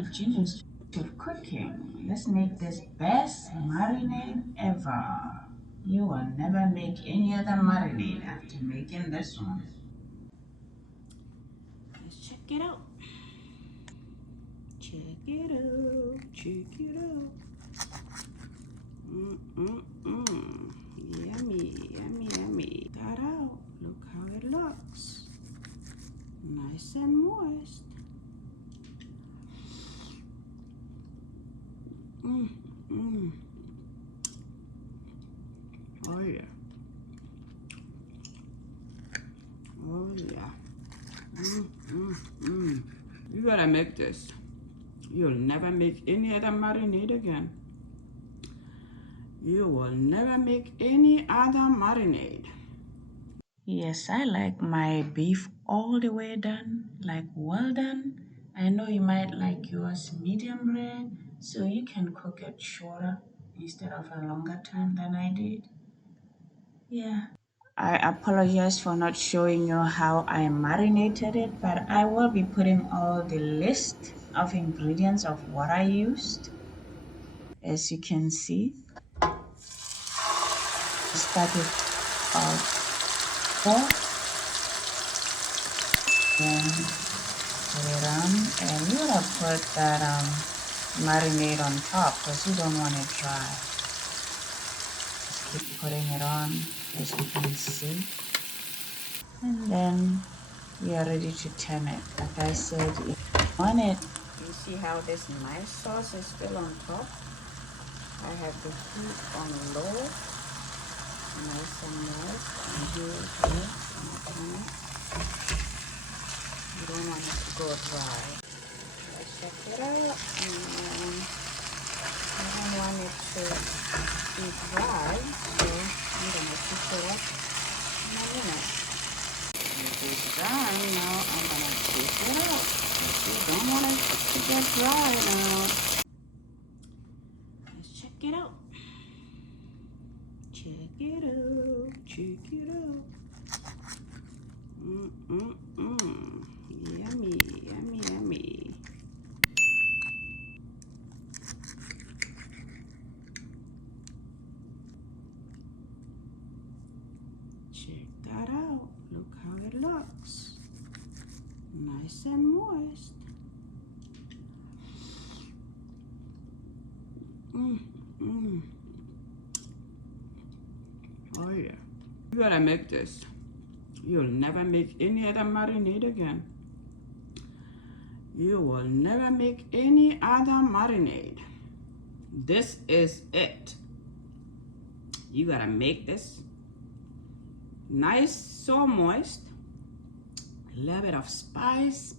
genius with cooking. Let's make this best marinade ever. You will never make any other marinade after making this one. Let's check it out. Check it out. Check it out. Yummy, yummy, yummy. That out. Look how it looks. Nice and moist. Oh yeah. Oh yeah. You gotta make this. You'll never make any other marinade again. You will never make any other marinade. Yes, I like my beef all the way done, like well done. I know you might like yours medium rare, so you can cook it shorter instead of a longer time than I did. Yeah. I apologize for not showing you how I marinated it, but I will be putting all the list of ingredients of what I used. As you can see, started off pork, then put it on, and you gotta put that marinade on top because you don't want it dry. Just keep putting it on, as you can see, and then we are ready to turn it. Like I said, if you want it, you see how this nice sauce is still on top. I have the heat on low, nice and moist, and here, you don't want it to go dry. Let's check it out. I don't want it to be dry, so I'm gonna cook it up in a minute. It is dry now. I'm gonna take it out. You don't want it to get dry now. Let's check it out. Check it out. Check it out. Yummy, yummy, yummy. Check that out. Look how it looks. Nice and moist. Oh yeah. You gotta make this. You'll never make any other marinade again. You will never make any other marinade. This is it. You gotta make this nice, so moist. A little bit of spice.